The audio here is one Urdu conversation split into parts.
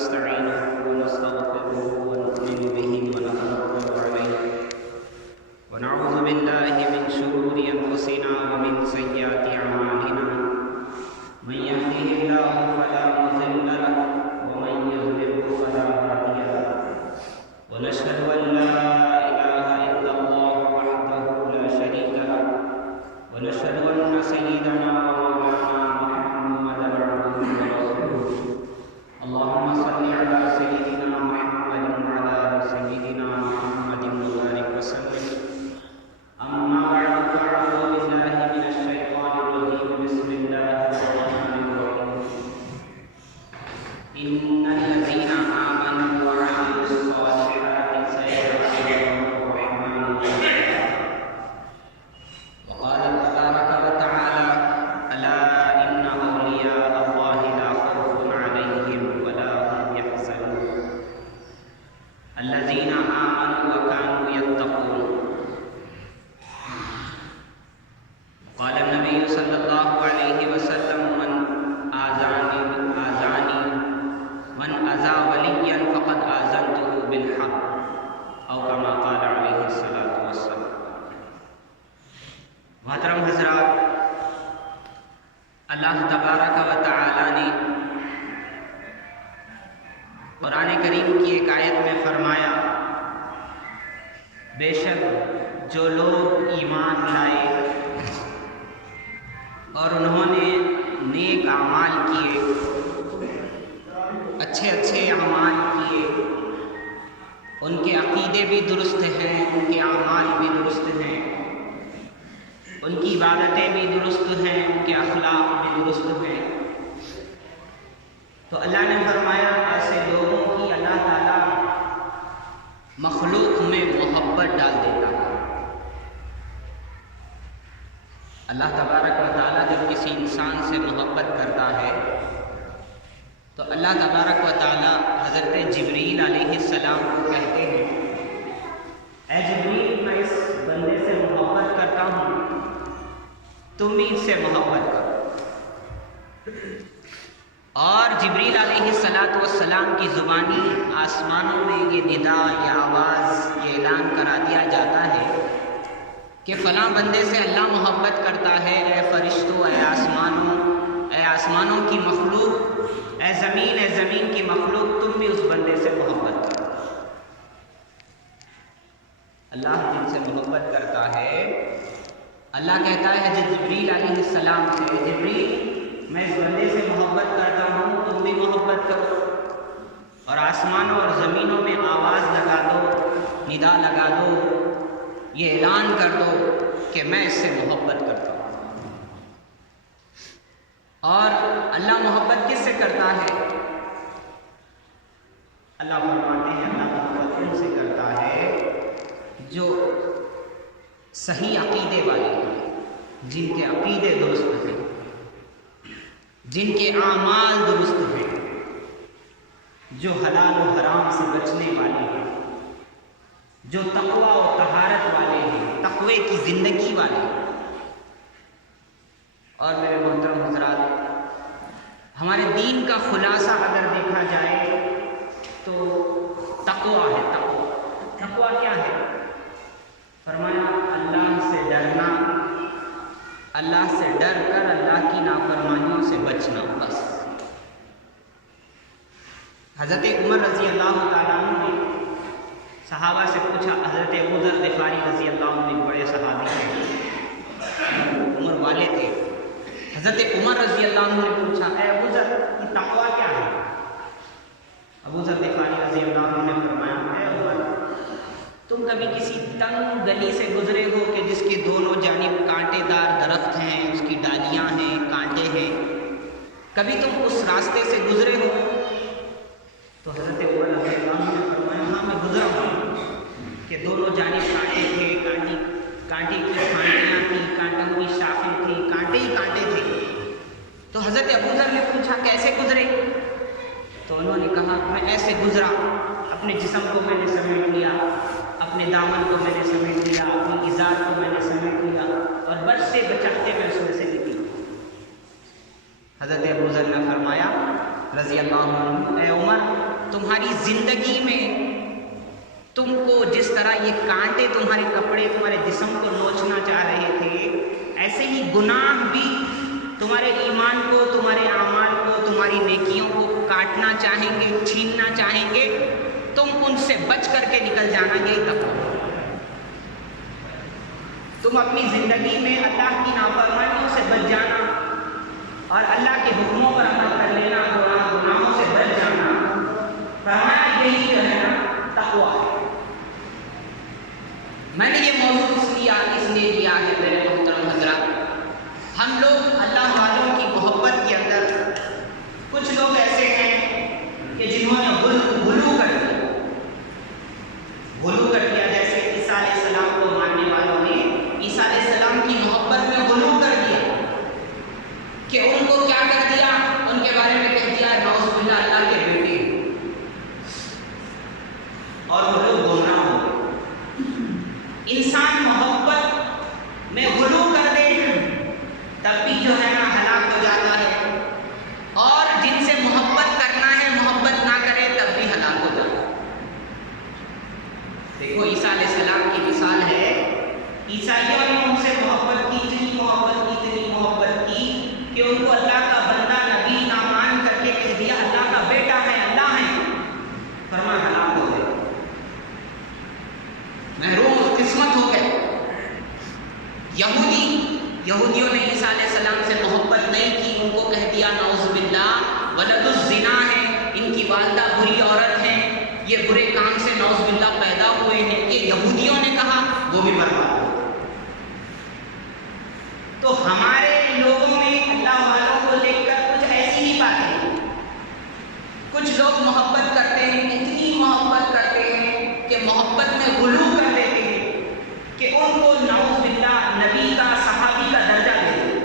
ونستعينه ونستغفره ونؤمن به ونتوكل عليه ونعوذ بالله من شرور أنفسنا ومن سيئات أعمالنا من يهده الله فلا مضل له ومن يضلل فلا هادي له ونشهد أن لا إله إلا الله وحده لا شريك له ونشهد أن سيدنا ومولانا محمدا عبده ورسوله اللهم صل على سيدنا محمد وعلى آل سيدنا محمد وبارك وسلم أما بعد فأعوذ بالله من الشيطان الرجيم بسم الله الرحمن الرحيم إن الذين آمنوا وعملوا الصالحات سيجعل لهم الرحمن ودا وقال تبارك وتعالى ألا إن أولياء الله لا خوف عليهم ولا هم يحزنون الذين آمنوا وكانوا يتقون قال النبي صلى الله عليه وسلم من آذى وليا فقد آذنته بالحق أو كما قال عليه الصلاة والسلام. محترم حضرات، اللہ تبارک و تعالی نے قرآن کریم کی ایک آیت میں فرمایا بے شک جو لوگ ایمان لائے اور انہوں نے نیک اعمال کیے، اچھے اعمال کیے، ان کے عقیدے بھی درست ہیں، ان کے اعمال بھی درست ہیں، ان کی عبادتیں بھی درست ہیں، ان کے اخلاق بھی درست ہیں، تو اللہ نے فرمایا ایسے لوگوں کی اللہ تعالیٰ مخلوق میں محبت ڈال دیتا ہے. اللہ تبارک و تعالیٰ جب کسی انسان سے محبت کرتا ہے تو اللہ تبارک و تعالیٰ حضرت جبریل علیہ السلام کو کہتے ہیں اے جبریل میں اس بندے سے محبت کرتا ہوں، تم بھی اس سے محبت کرو. اور جبریل علیہ السلام کی زبانی آسمانوں میں یہ ندا، یہ آواز، یہ اعلان کرا دیا جاتا ہے کہ فلاں بندے سے اللہ محبت کرتا ہے. اے فرشتوں، اے آسمانوں کی مخلوق، اے زمین کی مخلوق، تم بھی اس بندے سے محبت کرو. اللہ جن سے محبت کرتا ہے، اللہ کہتا ہے جبریل علیہ السلام سے جبریل میں اس بندے سے محبت کرتا ہوں، تم بھی محبت کرو اور آسمانوں اور زمینوں میں آواز لگا دو، ندا لگا دو، یہ اعلان کر دو کہ میں اس سے محبت کرتا ہوں. اور اللہ محبت کس سے کرتا ہے؟ اللہ فرماتے ہیں اللہ محبت ان سے کرتا ہے جو صحیح عقیدے والے ہیں، جن کے عقیدے درست ہیں، جن کے اعمال درست ہیں، جو حلال و حرام سے بچنے والے ہیں، جو تقوی و طہارت والے ہیں، تقوی کی زندگی والے ہیں. اور میرے محترم حضرات، ہمارے دین کا خلاصہ اگر دیکھا جائے تو تقوی ہے. تقوی کیا ہے؟ فرمایا اللہ سے ڈرنا، اللہ سے ڈر کر اللہ کی نافرمانیوں سے بچنا. بس. حضرت عمر رضی اللہ تعالیٰ عنہ نے صحابہ سے پوچھا، حضرت ابو ذر غفاری رضی اللہ عنہ ایک بڑے صحابی تھے، عمر والے تھے. حضرت عمر رضی اللہ عنہ نے پوچھا اے ابو ذر یہ تقوی کیا ہے؟ ابو ذر غفاری رضی اللہ عنہ نے فرمایا اے عمر، تم کبھی کسی تنگ گلی سے گزرے ہو کہ جس کے دونوں جانب کانٹے دار درخت ہیں، اس کی ڈالیاں ہیں، کانٹے ہیں، کبھی تم اس راستے سے گزرے ہو؟ تو حضرت عمر رضی اللہ عنہ نے فرمایا ہاں میں گزرا ہوں کہ دونوں جانب کانٹے تھے، کانٹے کی پھانٹیاں تھیں، کانٹوں کی شاخیں تھیں، کانٹے ہی کانٹے تھے. تو حضرت ابو ذر نے پوچھا کیسے گزرے؟ تو انہوں نے کہا میں ایسے گزرا، اپنے جسم کو میں نے سمیٹ لیا، اپنے دامن کو میں نے سمیٹ لیا، اپنی ازار کو میں نے سمیٹ لیا اور بچتے بچاتے میں اس میں سے نکلا. حضرت ابو ذر نے فرمایا رضی اللہ عنہ، اے عمر تمہاری زندگی میں تم کو جس طرح یہ کانٹے تمہارے کپڑے تمہارے جسم کو نوچنا چاہ رہے تھے، ایسے ہی گناہ بھی تمہارے ایمان کو، تمہارے اعمال کو، تمہاری نیکیوں کو کاٹنا چاہیں گے، چھیننا چاہیں گے۔ تم ان سے بچ کر کے نکل جانا، یہی تقویٰ۔ تم اپنی زندگی میں اللہ کی نافرمانیوں سے بچ جانا اور اللہ کے حکموں پر عمل کر لینا، گناہوں سے بچ جانا، فرمایا یہی جو ہے نا تقویٰ ہے۔ میں نے یہ موضوع اس لیے لیا ہے میرے محترم حضرات، ہم لوگ اللہ والوں کی محبت کے اندر کچھ لوگ ایسے ہیں کہ جنہوں نے غلو کر دیا، جیسے عیسیٰ علیہ السلام کو ماننے والوں نے عیسیٰ علیہ السلام کی محبت میں غلو کر دیا کہ ان کو کیا کر دیا، ان کے بارے میں کہہ دیا نعوذ باللہ اللہ کے بیٹے، اور وہ لوگ گمراہ ہو گئے۔ انسان محبت میں غلو کر دے تب بھی جو ہے نا ہلاک ہو جاتا ہے، اور جن سے محبت کرنا ہے محبت نہ کرے تب بھی ہلاک ہو جاتا ہے۔ دیکھو عیسیٰ علیہ السلام کی مثال ہے، عیسائیوں نے ان سے محبت کی، اتنی محبت کی کہ ان کو اللہ کا بندہ نبی نہ مان کر کے کہہ دیا اللہ کا بیٹا ہے، اللہ ہے، فرمان ہلاک ہو گئے، محروم قسمت ہو گئے۔ یہودیوں نے عیسیٰ علیہ السلام سے محبت نہیں کی، ان کو کہہ دیا نعوذ باللہ ولد الزنا ہے، ان کی والدہ بری عورت ہے، یہ برے کام سے نعوذ باللہ پیدا ہوئے ہیں، یہ یہودیوں نے کہا، وہ بھی برباد ہو۔ تو ہمارے لوگوں میں اللہ والوں کو لے کر کچھ ایسی ہی باتیں، کچھ لوگ محبت کرتے ہیں، اتنی محبت کرتے ہیں کہ محبت میں غلو کر دیتے ہیں کہ ان کو نعوذ باللہ نبی کا، صحابی کا درجہ دے دیں۔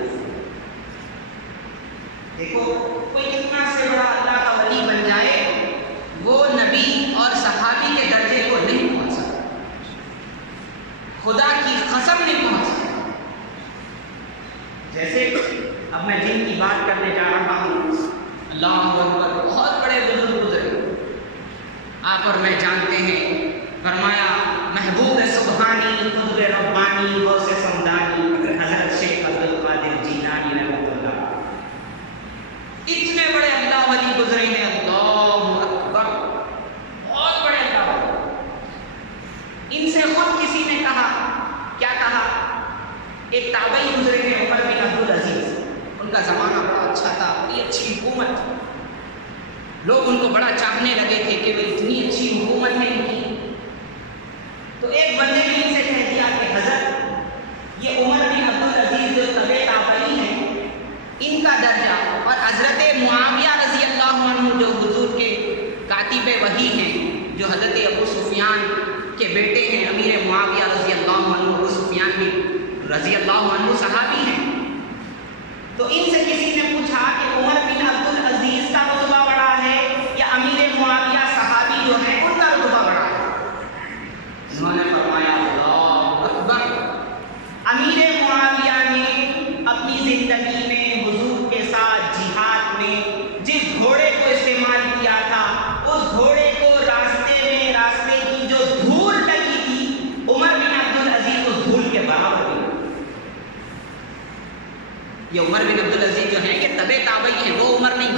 دیکھو کوئی کتنا سے بڑا اللہ کا ولی بن جائے، وہ نبی اور صحابی کے درجے کو نہیں پہنچ سکتا، خدا کی قسم نہیں پہنچ سکتا۔ جیسے اب میں جن کی بات کرنے جا رہا ہوں، اللہ اکبر، بہت بڑے بزرگ گزرے، آپ اور میں جانتے ہیں، فرمایا محبوب سبحانی، قطب ربانی، غوث سمدانی، حضرت شیخ عبدالقادر جیلانی رحمۃ اللہ، اتنے بڑے اللہ ولی گزرے ہیں، اللہ اکبر، بہت بڑے اللہ ولی۔ ان سے خود کسی نے کہا، کیا کہا، ایک تابعی گزرے ہیں عمر بن عبدالعزیز، ان کا زمانہ بڑا اچھا تھا، بڑی اچھی حکومت تھی، لوگ ان کو بڑا چاہنے لگے تھے کہ وہ اتنی اچھی حکومت ہے ان کی۔ تو ایک بندے نے ان سے کہہ دیا کہ حضرت یہ عمر بن عبدالعزیز جو طبع تابعی ہیں، ان کا درجہ اور حضرت معاویہ رضی اللہ عنہ جو حضور کے کاتب وحی ہیں، جو حضرت ابو سفیان کے بیٹے ہیں، امیر معاویہ رضی اللہ عنہ، ابو سفیان بھی رضی اللہ عنہ صحابی ہیں۔ تو ان سے کسی نے پوچھا کہ عمر بن عبدالعزیز کا رتبہ بڑا ہے یا امیر معاویہ صحابی جو ہیں ان کا رتبہ بڑا ہے؟ انہوں نے فرمایا اللہ اکبر، امیر معاویہ نے اپنی زندگی میں حضور کے ساتھ جہاد میں جس گھوڑے کو استعمال کیا تھا، اس گھوڑے کو راستے کی جو دھول لگی تھی، عمر بن عبدالعزیز اس دھول کے برابر بھی۔ یہ عمر بن عبدالعزیز جو ہیں یہ طبع تابعی ہیں، وہ عمر نہیں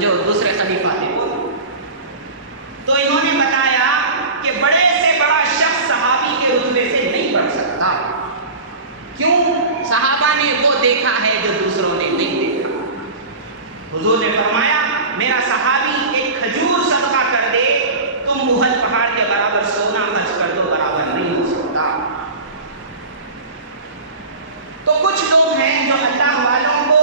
جو دوسرے خلیفہ تھے وہ۔ تو انہوں نے بتایا کہ بڑے سے بڑا شخص صحابی کے رتبے سے نہیں بڑھ سکتا، کیوں؟ صحابہ نے وہ دیکھا ہے جو دوسروں نے نہیں دیکھا۔ حضور نے فرمایا میرا صحابی ایک کھجور صدقہ کر دے، تم احد پہاڑ کے برابر سونا خرچ کر دو، برابر نہیں ہو سکتا۔ تو کچھ لوگ ہیں جو اللہ والوں کو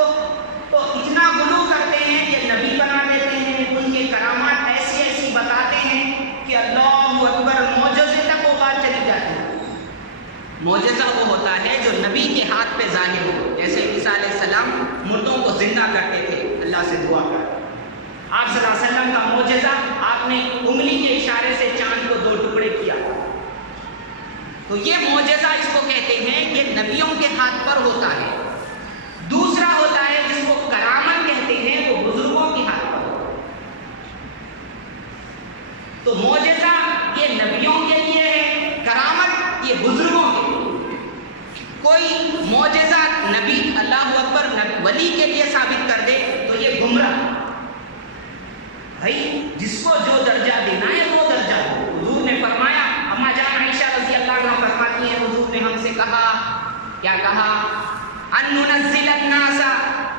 تو اتنا غلو کرتے ہیں کہ نبی بنا دیتے ہیں، ان کے کرامات ایسی ایسی بتاتے ہیں کہ اللہ اکبر، معجزے تک وہ بات چلی جاتی ہے۔ معجزہ وہ ہوتا ہے جو نبی کے ہاتھ پہ ظاہر ہو، جیسے عیسیٰ علیہ السلام مردوں کو زندہ کرتے تھے اللہ سے دعا کر۔ آپ صلی اللہ علیہ وسلم کا معجزہ، آپ نے انگلی کے اشارے سے چاند کو 2 ٹکڑے کیا۔ تو یہ معجزہ اس کو کہتے ہیں، یہ نبیوں کے ہاتھ پر ہوتا ہے۔ دوسرا ہوتا ہے جس کو کرامت کہتے ہیں، وہ بزرگوں کے ہاتھ پر ہوتا ہے۔ تو معجزہ یہ نبیوں کے لیے ہے، کرامت یہ بزرگوں کے لیے۔ کوئی معجزہ نبی اللہ اکبر ولی کے لیے ثابت کر دے تو یہ گمراہ۔ بھائی جس کو جو درجہ دینا ہے وہ درجہ دو۔ حضور نے فرمایا، اما جان عائشہ رضی اللہ عنہ فرماتی ہیں، حضور نے ہم سے کہا، کیا کہا؟ ان ننزل الناس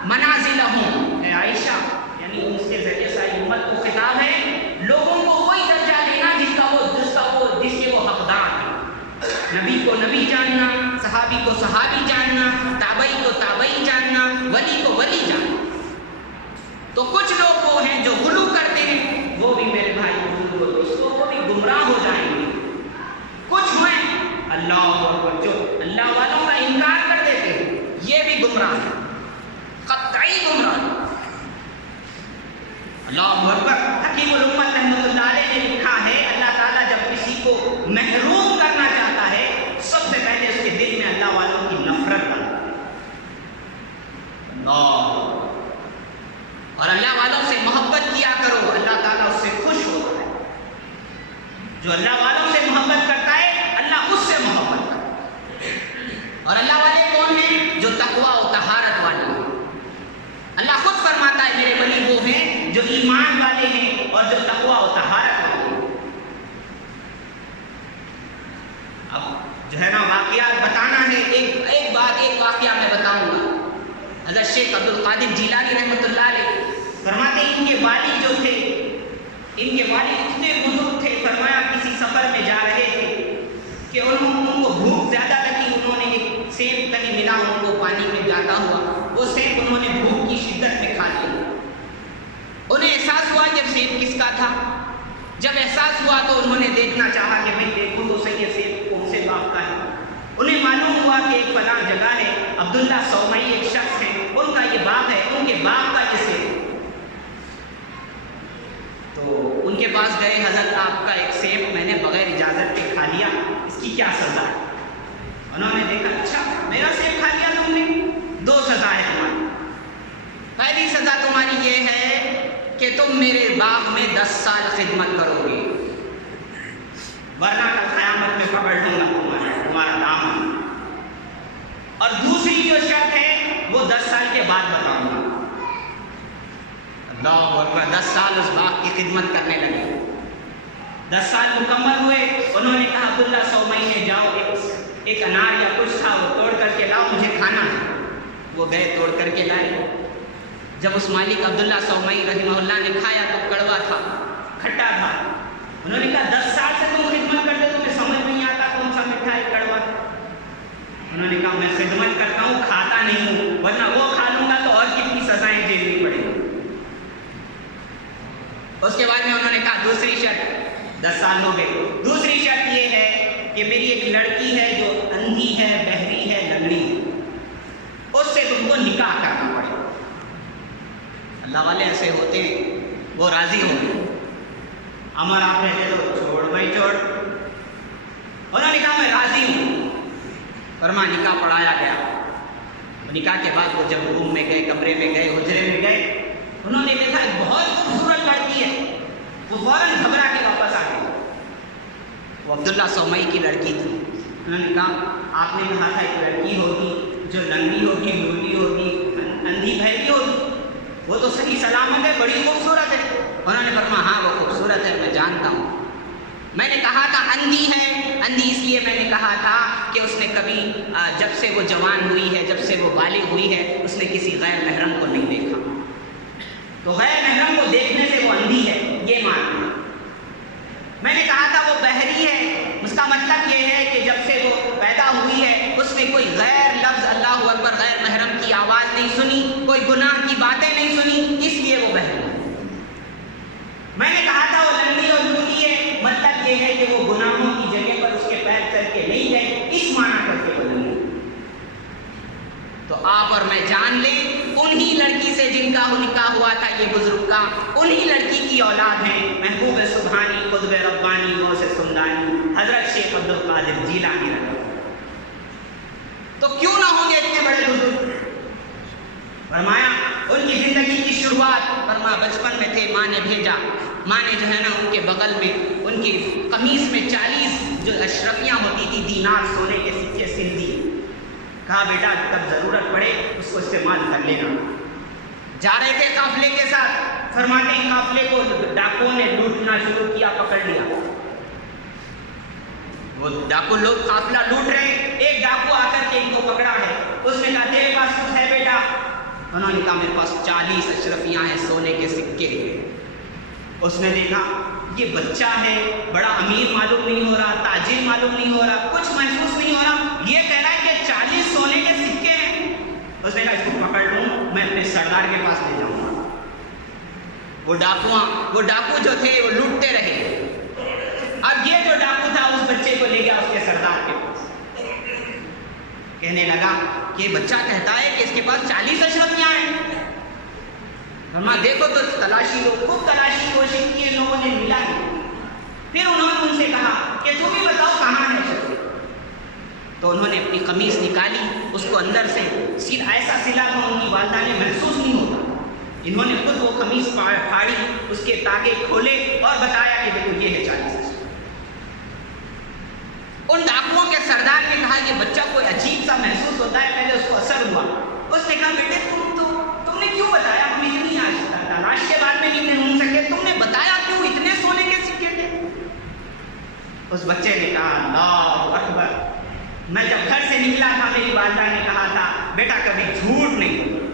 منازلہم، اے عائشہ، یعنی اس کے ذریعے ساری امت کو خطاب ہے، لوگوں کو وہی درجہ دینا جس کے وہ حقدار ہیں۔ نبی کو نبی جاننا، صحابی کو صحابی جاننا، تابعی کو تابعی جاننا، ولی کو ولی جاننا۔ تو کچھ لوگ وہ ہیں جو غلو کرتے ہیں، وہ بھی میرے بھائی بزرگوں دوستوں وہ بھی گمراہ ہو جائیں گے۔ کچھ ہیں اللہ اکبر جو اللہ والوں کا انکار کر دیتے ہیں، یہ بھی گمراہ ہے، قطعی گمراہ۔ اللہ اکبر۔ حکیم الامت رحمۃ اللہ علیہ نے لکھا ہے، اللہ تعالیٰ جب کسی کو محروم کرنا چاہتا ہے سب سے پہلے اس کے دل میں اللہ والوں کی نفرت ڈالتا ہے۔ اور اللہ والوں سے محبت کیا کرو، اللہ تعالیٰ اس سے خوش ہوتا ہے۔ جو اللہ والوں سے محبت کرتا ہے اللہ اس سے محبت کرتا ہے۔ اور اللہ والے کون ہیں؟ جو تقویٰ و طہارت والے ہیں۔ اللہ خود فرماتا ہے میرے ولی وہ ہیں جو ایمان والے ہیں اور جو تقویٰ و طہارت والے ہیں۔ اب جو ہے نا واقعات بتانا ہے، ایک واقعہ میں بتاؤں گا۔ حضرت شیخ عبد القادر جیلانی رحمۃ اللہ علیہ فرماتے ہیں ان کے والد جو تھے، ان کے والد اتنے بزرگ تھے، فرمایا کسی سفر میں جا رہے تھے کہ ان کو بھوک زیادہ لگی، انہوں نے ایک سیب کہیں ملا ان کو پانی میں جاتا ہوا، وہ سیب انہوں نے بھوک کی شدت میں کھا لیا۔ انہیں احساس ہوا کہ سیب کس کا تھا۔ جب احساس ہوا تو انہوں نے دیکھنا چاہا کہ میں دیکھوں تو صحیح سیب کون سے باغ کا ہے۔ انہیں معلوم ہوا کہ ایک فلاں جگہ ہے، عبداللہ صومعی ایک شخص ہے، ان کا یہ باغ ہے، ان کے باغ کا یہ سیب۔ تو ان کے پاس گئے، حضرت آپ کا ایک سیب میں نے بغیر اجازت کے کھا لیا، اس کی کیا سزا ہے؟ انہوں نے دیکھا، اچھا میرا سیب کھا لیا تم نے، 2 سزا ہے تمہاری۔ پہلی سزا تمہاری یہ ہے کہ تم میرے باغ میں 10 سال خدمت کرو گے، ورنہ کل قیامت میں پکڑ لوں گا تمہارا دامن۔ اور دوسری جو شرط ہے وہ 10 سال کے بعد بتاؤں گا۔ اللہ اکبر، 10 سال اس باغ کی خدمت کرنے لگے۔ 10 سال مکمل ہوئے، انہوں نے کہا عبداللہ صومعی نے جاؤ ایک انار یا کچھ تھا وہ توڑ کر کے لاؤ، مجھے کھانا ہے۔ وہ گئے توڑ کر کے لائے۔ جب اس مالک عبداللہ صومعی رحمہ اللہ نے کھایا تو کڑوا تھا، کھٹا تھا۔ انہوں نے کہا 10 سال سے تم خدمت کرتے، تمہیں سمجھ نہیں آتا کون سا میٹھا ہے کڑوا؟ انہوں نے کہا میں خدمت کرتا ہوں، کھاتا نہیں ہوں، ورنہ وہ کھا لوں گا تو اور کتنی سزائیں جھیلنی پڑیں گی۔ اس کے بعد میں انہوں نے کہا دوسری شرط، 10 سال ہو گئے، دوسری شرط یہ ہے کہ میری ایک لڑکی ہے جو اندھی ہے، بہری ہے، لنگڑی ہے، اس سے تم کو نکاح کرنا پڑے۔ اللہ والے ایسے ہوتے ہیں، وہ راضی ہوں گے۔ امر آپ رہتے تو چھوڑ بھائی چھوڑ۔ انہوں نے کہا میں راضی ہوں، فرما نکاح پڑھایا گیا۔ نکاح کے بعد وہ جب روم میں گئے، کمرے میں گئے، حجرے میں گئے، انہوں نے دیکھا ایک بہت خوبصورت لڑکی ہے، وہ فوراً گھبرا کے واپس آ گئی۔ وہ عبداللہ صومعی کی لڑکی تھی۔ انہوں نے کہا آپ نے کہا تھا ایک لڑکی ہوگی جو لنگڑی ہوگی، لوٹی ہوگی، اندھی بہری ہوگی، وہ تو صحیح سلامت ہے، بڑی خوبصورت ہے۔ انہوں نے فرمایا ہاں وہ خوبصورت ہے، میں جانتا ہوں۔ میں نے کہا تھا اندھی ہے، اندھی اس لیے میں نے کہا تھا کہ اس نے کبھی جب سے وہ جوان ہوئی ہے، جب سے وہ بالغ ہوئی ہے، اس نے کسی غیر محرم کو نہیں دیکھا، تو غیر محرم کو دیکھنے سے وہ اندھی ہے، یہ ماننا۔ میں نے کہا تھا وہ بہری ہے، اس کا مطلب یہ ہے کہ جب سے وہ پیدا ہوئی ہے اس نے کوئی غیر لفظ اللہ اکبر غیر محرم کی آواز نہیں سنی، کوئی گناہ کی باتیں نہیں سنی، اس لیے وہ بہری ہے۔ میں نے کہا تھا وہ لنگڑی اور لوٹی ہے، مطلب یہ ہے کہ وہ گناہوں کی جگہ پر اس کے پیر چل کے نہیں گئے، اس معنی کر کے وہ لنگڑی۔ تو آپ اور میں جان لیں انہی لڑکی سے جن کا نکاح ہوا تھا یہ بزرگ کا، انہی لڑکی کی اولاد ہیں محبوب سبحانی، قطب ربانی، غوث سمدانی، حضرت شیخ عبد القادر جیلانی رحمہ اللہ۔ تو کیوں نہ ہوں گے اتنے بڑے بزرگ؟ فرمایا ان کی زندگی کی شروعات، فرمایا بچپن میں تھے، ماں نے بھیجا، ماں نے جو ہے نا ان کے بغل میں ان کی قمیص میں 40 جو اشرفیاں ہوتی تھی دینار سونے کے سکے سل دیے. کہا بیٹا کب ضرورت پڑے اس کو استعمال کر لینا. جا رہے تھے قافلے کے ساتھ، فرماتے ہیں قافلے کو ڈاکوؤں نے لوٹنا شروع کیا، پکڑ لیا. وہ ڈاکو لوگ قافلہ لوٹ رہے ہیں، ایک ڈاکو آ کر کے ان کو پکڑا ہے. اس نے کہا تیرے پاس کچھ ہے بیٹا؟ انہوں نے کہا میرے پاس 40 اشرفیاں ہیں سونے کے سکے. اس نے دیکھا یہ بچہ ہے، بڑا امیر معلوم نہیں ہو رہا، تاجر معلوم نہیں ہو رہا، کچھ محسوس نہیں ہو رہا، یہ کہہ رہا ہے کہ 40 سونے کے سکے ہیں. اس نے کہا اس کو پکڑ لوں، میں اپنے سردار کے پاس لے جاؤں گا. وہ ڈاکو جو تھے وہ لوٹتے رہے. اب یہ جو ڈاکو تھا اس بچے کو لے گیا اس کے سردار کے پاس. کہنے لگا کہ یہ بچہ کہتا ہے کہ اس کے پاس 40 اشرفیاں ہیں. فرمایا دیکھو تو تلاشی لو. خوب تلاشی کوشش کی، ان لوگوں نے ملا نہیں. پھر انہوں نے ان سے کہا کہ تم ہی بتاؤ کہاں ہے اشرفیاں. تو انہوں نے اپنی قمیص نکالی، اس کو اندر سے ایسا سلا تھا ان کی والدہ نے محسوس نہیں ہوتا. انہوں نے خود وہ قمیص پھاڑی، اس کے تاگے کھولے اور بتایا کہ دیکھو یہ ہے 40. ان ڈاکوؤں کے سردار نے کہا یہ بچہ کوئی عجیب سا محسوس ہوتا ہے، پہلے اس کو اثر ہوا. اس نے کہا بیٹے تم نے کیوں بتایا؟ ہمیں اتنی تلاش کے بعد میں نہیں ڈھونڈ سکے، تم نے بتایا کیوں؟ اتنے سونے کے سکے تھے. اس بچے نے کہا اللہ اکبر، میں جب گھر سے نکلا تھا میری والدہ نے کہا تھا بیٹا کبھی جھوٹ نہیں بولنا.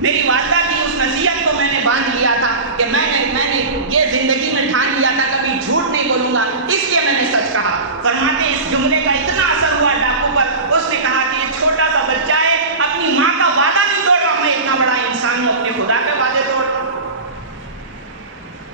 میری والدہ کی اس نصیحت کو میں نے باندھ لیا تھا کہ میں نے یہ زندگی میں ٹھان لیا تھا کبھی جھوٹ نہیں بولوں گا، اس لیے میں نے سچ کہا. فرماتے اس جملے کا اتنا اثر ہوا ڈاکو پر، اس نے کہا کہ یہ چھوٹا سا بچہ ہے، اپنی ماں کا وعدہ نہیں توڑ رہا، میں اتنا بڑا انسان ہوں اپنے خدا کے وعدے توڑ رہا ہوں.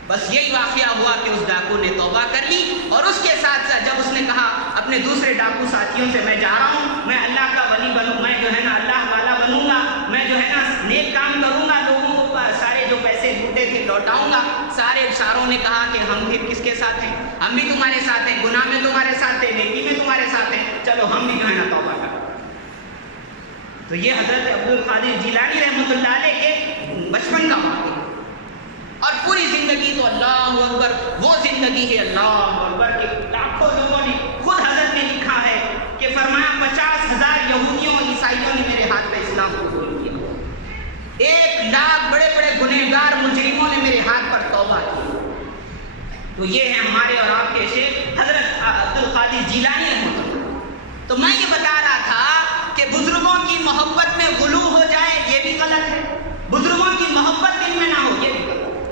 بس یہی واقعہ ہوا کہ اس ڈاکو نے توبہ کر لی. اور اس کے ساتھ ساتھ جب اس نے کہا اپنے دوسرے ڈاکو ساتھیوں سے میں جا رہا ہوں، میں اللہ کا ولی بنوں، میں جو ہے نا اللہ والا بنوں گا، میں جو ہے نا نیک کام کروں گا، لوگوں کو سارے جو پیسے لوٹے تھے لوٹاؤں گا. ساروں نے کہا کہ ہم پھر کس کے ساتھ ہیں؟ ہم بھی تمہارے ساتھ ہیں، گناہ میں تمہارے ساتھ ہیں، نیکی میں تمہارے ساتھ ہیں، چلو ہم بھی جو ہے نا توبہ کریں. تو یہ حضرت عبد القادر جیلانی رحمۃ اللہ علیہ کے بچپن کا واقعہ. اور پوری زندگی تو اللہ اکبر، وہ زندگی ہے اللہ اکبر کہ لاکھوں لوگوں نے، خود حضرت نے لکھا ہے کہ فرمایا 50,000 یہودیوں اور عیسائیوں نے میرے ہاتھ پہ اسلام قبول کیا، 1 لاکھ بڑے بڑے گنہگار مجرموں نے میرے ہاتھ پر توبہ کی. تو یہ ہے ہمارے اور آپ کے شیخ حضرت عبد القادر جیلانی رحمۃ اللہ. تو میں یہ بتا رہا تھا کہ بزرگوں کی محبت میں غلو ہو جائے یہ بھی غلط ہے، بزرگوں کی محبت دل میں نہ ہو یہ بھی غلط ہے.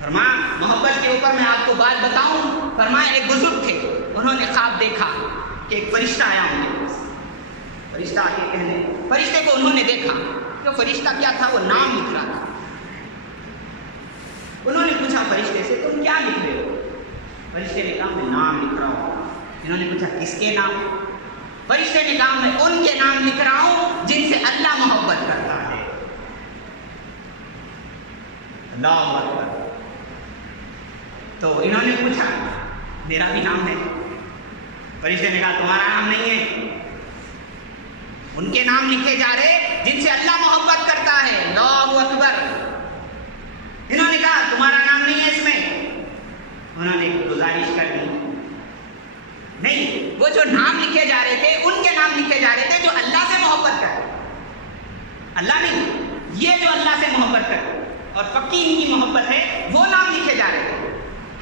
فرمایا محبت کے اوپر میں آپ کو بات بتاؤں. فرمایا ایک بزرگ تھے، انہوں نے خواب دیکھا کہ ایک فرشتہ آیا ان کے پاس. فرشتہ آ کے کہنے، فرشتے کو انہوں نے دیکھا. جو فرشتہ کیا تھا وہ نام لکھ رہا تھا. انہوں نے پوچھا فرشتے سے تم کیا لکھ رہے ہو؟ فرشتے نے کہا میں نام لکھ رہا ہوں. انہوں نے پوچھا کس کے نام؟ فرشتے نے کہا میں ان کے نام لکھ رہا ہوں جن سے اللہ محبت کرتا ہے. اللہ اکبر. تو انہوں نے پوچھا میرا بھی نام ہے؟ فرشتے نے کہا تمہارا نام نہیں ہے، ان کے نام لکھے جا رہے جن سے اللہ محبت کرتا ہے. اللہ اکبر. انہوں نے کہا تمہارا نام نہیں ہے اس میں؟ انہوں نے گزارش کر دی نہیں، وہ جو نام لکھے جا رہے تھے ان کے نام لکھے جا رہے تھے جو اللہ سے محبت کرتے. اللہ نہیں، یہ جو اللہ سے محبت کرتے اور پکی ان کی محبت ہے وہ نام لکھے جا رہے تھے.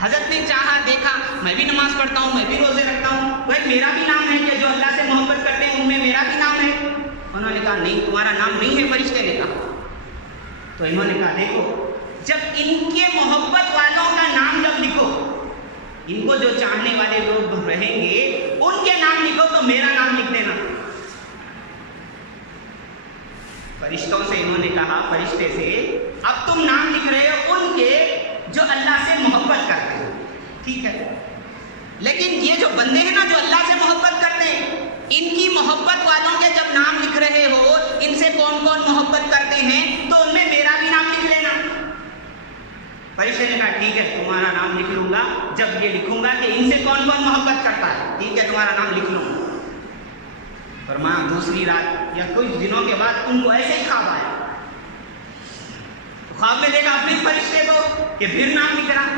حضرت نے چاہا، دیکھا میں بھی نماز پڑھتا ہوں، میں بھی روزے رکھتا ہوں، بھائی میرا بھی نام ہے کہ جو اللہ سے محبت کرتے ہیں ان میں میرا بھی نام ہے. انہوں نے کہا نہیں تمہارا نام نہیں ہے. فرشتے نے کہا. تو انہوں نے کہا دیکھو جب ان کے محبت والوں کا نام جب لکھو، ان کو جو چاہنے والے لوگ رہیں گے ان کے نام لکھو تو میرا نام لکھ دینا. فرشتوں سے انہوں نے کہا، فرشتے سے اب تم نام لکھ رہے ہو ان کے جو اللہ سے محبت کرتے ہیں، ٹھیک ہے، لیکن یہ جو بندے ہیں نا جو اللہ سے محبت کرتے ہیں ان کی محبت والوں کے جب نام لکھ رہے ہو ان سے کون کون محبت کرتے ہیں تو ان میں میرا بھی نام لکھ لینا. فرشتے نے کہا ٹھیک ہے تمہارا نام لکھ لوں گا جب یہ لکھوں گا کہ ان سے کون کون محبت کرتا ہے، ٹھیک ہے تمہارا نام لکھ لوں گا. فرمایا دوسری رات یا کچھ دنوں کے بعد ان کو ایسے ہی خواب آیا. خواب میں دیکھا پھر فرشتے کو کہ پھر نام لکھ رہا.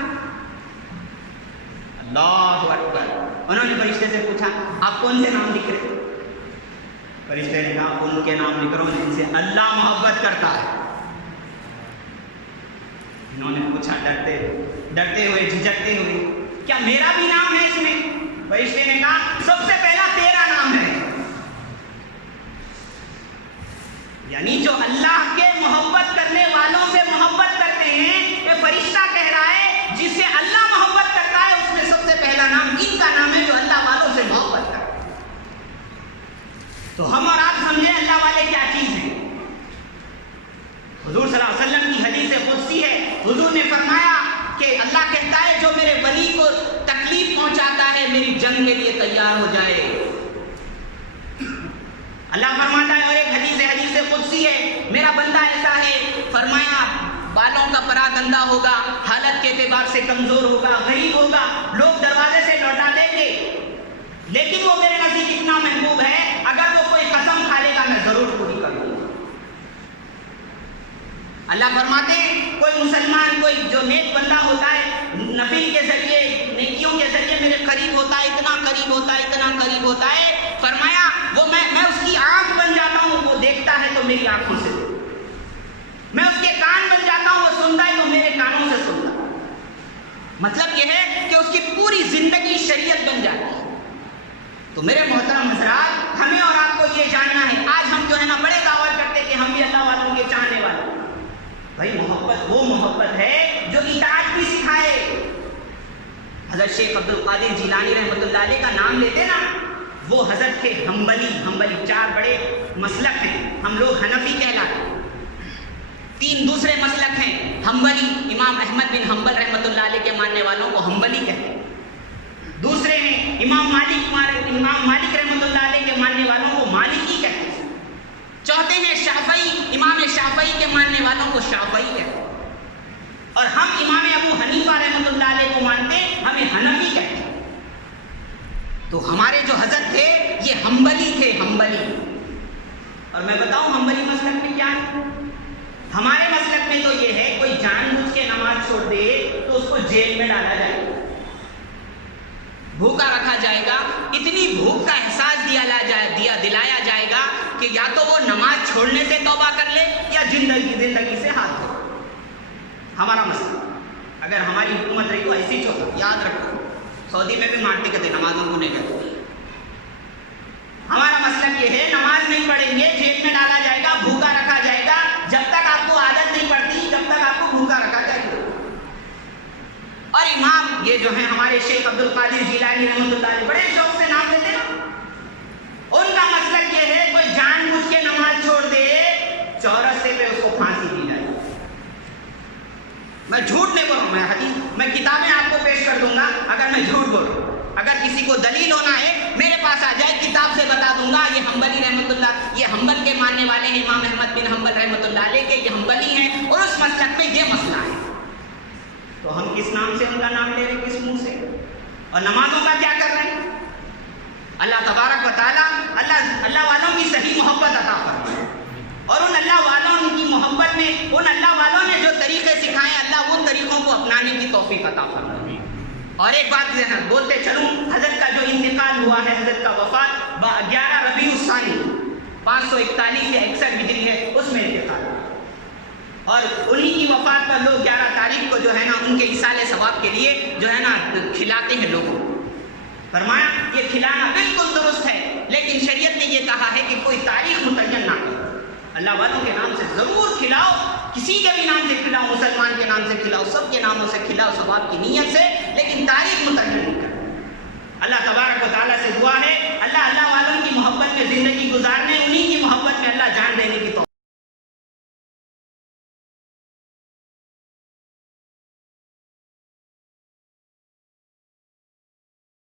اللہ اکبر. انہوں نے فرشتے سے پوچھا آپ کون سے نام لکھ رہے؟ فرشتے نے کہا ان کے نام لکھ رہا ہوں جن سے اللہ محبت کرتا ہے. انہوں نے پوچھا ڈرتے ہوئے جھجکتے ہوئے کیا میرا بھی نام ہے اس میں؟ فرشتے نے کہا سب سے پہلا تیرا نام ہے. یعنی جو اللہ کے محبت کرنے والوں سے محبت کرتے ہیں، یہ فرشتہ کہہ رہا ہے جس سے اللہ محبت کرتا ہے اس میں سب سے پہلا نام ان کا نام ہے جو اللہ والوں سے محبت کرتا ہے. تو ہم اور آپ سمجھیں اللہ والے کیا چیز ہیں. حضور صلی اللہ علیہ وسلم کی حدیث قدسی ہے، حضور نے فرمایا کہ اللہ کہتا ہے جو میرے ولی کو تکلیف پہنچاتا ہے میری جنگ کے لیے تیار ہو جائے. اللہ فرماتا ہے اور ایک حدیث قدسی ہے میرا بندہ ایسا ہے، فرمایا بالوں کا پرا گندا ہوگا، حالت کے اعتبار سے کمزور ہوگا، غریب ہوگا، لوگ دروازے سے لوٹا دیں گے، لیکن وہ میرے نزدیک اتنا محبوب ہے اگر وہ کوئی قسم کھا لے گا میں ضرور پوری کر دوں گا. اللہ فرماتے ہیں کوئی مسلمان کوئی جو نیک بندہ ہوتا ہے نفل کے ذریعے نیکیوں کے ذریعے میرے قریب ہوتا ہے، اتنا قریب ہوتا ہے، اتنا قریب ہوتا ہے، فرمایا وہ میں اس کی آنکھ بن جاتا ہوں، وہ دیکھتا ہے تو میری آنکھوں سے، میں اس کے کان بن جاتا ہوں، وہ سنتا ہے تو میرے کانوں سے سنتا. مطلب یہ ہے کہ اس کی پوری زندگی شریعت بن جاتی ہے. تو میرے محترم حضرات ہمیں اور آپ کو یہ جاننا ہے، آج ہم جو ہے نا بڑے دعویٰ کرتے کہ ہم بھی اللہ والوں کے چاہنے والے. بھائی محبت وہ محبت ہے جو اطاعت بھی سکھائے. حضرت شیخ عبد القادر جیلانی رحمۃ اللہ علیہ کا نام لیتے نا، وہ حضرت تھے حنبلی. 4 بڑے مسلک ہیں، ہم لوگ حنفی کہلاتے ہیں. 3 دوسرے مسلک ہیں حنبلی، امام احمد بن حنبل رحمۃ اللہ علیہ کے ماننے والوں کو حنبلی کہتے ہیں. دوسرے ہیں امام مالک رحمۃ اللہ علیہ کے ماننے والوں کو مالکی کہتے ہیں. چوتھے ہیں شافعی، امام شافعی کے ماننے والوں کو شافعی کہتے ہیں. اور ہم امام ابو حنیفہ رحمۃ اللہ علیہ کو مانتے ہیں، ہمیں حنفی کہتے ہیں. تو ہمارے جو حضرت تھے یہ حنبلی تھے، حنبلی. اور میں بتاؤں حنبلی مسلک میں کیا ہے؟ ہمارے مسلک میں تو یہ ہے کوئی جان بوجھ کے نماز چھوڑ دے تو اس کو جیل میں ڈالا جائے گا، بھوکا رکھا جائے گا، اتنی بھوک کا احساس دلایا جائے گا کہ یا تو وہ نماز چھوڑنے سے توبہ کر لے یا زندگی سے ہاتھ دھو. ہمارا مسئلہ اگر ہماری حکومت رہی تو ایسی چھوڑ. یاد رکھو سعودی میں بھی مانتے کہتے نمازوں کو نہیں کہتے. ہمارا مسئلہ یہ ہے نماز نہیں پڑھیں گے جیل میں ڈالا جائے گا، بھوکا رکھا جائے گا، جب تک آپ کو عادت نہیں پڑتی جب تک آپ کو بھوکا رکھا جائے گا. اور امام یہ جو ہیں ہمارے شیخ عبد القادر جیلانی رحمۃ اللہ علیہ بڑے شوق سے نام لیتے نا، ان کا مسلک یہ ہے کوئی جان بوجھ کے نماز چھوڑ دے چورسے پہ اس کو پھانسی دی جائے. میں جھوٹ نہیں بولوں، میں کتابیں آپ کو پیش کر دوں گا اگر میں جھوٹ بولوں. اگر کسی کو دلیل ہونا ہے میرے پاس آ جائے، کتاب سے بتا دوں گا. یہ حنبلی رحمۃ اللہ، یہ حنبل کے ماننے والے ہیں، امام احمد بن حنبل رحمۃ اللہ علیہ کے، یہ حنبلی ہیں اور اس مسلک میں یہ مسئلہ ہے. تو ہم کس نام سے ان کا نام لے رہے ہیں، کس منہ سے؟ اور نمازوں کا کیا کر رہے ہیں؟ اللہ تبارک و تعالیٰ اللہ والوں کی صحیح محبت عطا فرمائے، اور ان اللہ والوں کی محبت میں ان اللہ والوں نے جو طریقے سکھائے اللہ ان طریقوں کو اپنانے کی توفیق عطا فرمائے. اور ایک بات بولتے چلوں، حضرت کا جو انتقال ہوا ہے، حضرت کا وفات 11 ربیع الثانی 541 یا 61 ہجری ہے، اس میں انتقال ہوا. اور انہی کی وفات پر لوگ 11 تاریخ کو جو ہے نا ان کے ایصال ثواب کے لیے جو ہے نا کھلاتے ہیں لوگوں کو. فرمایا یہ کھلانا بالکل درست ہے، لیکن شریعت نے یہ کہا ہے کہ کوئی تاریخ متعین نہ کرو. اللہ والوں کے نام سے ضرور کھلاؤ، کسی کے بھی نام سے کھلاؤ، مسلمان کے نام سے کھلاؤ، سب کے ناموں سے کھلاؤ ثواب کی نیت سے، لیکن تاریخ متعین نہیں کرو. اللہ تبارک و تعالیٰ سے دعا ہے اللہ والوں کی محبت میں زندگی گزارنے، انہی کی محبت میں اللہ جان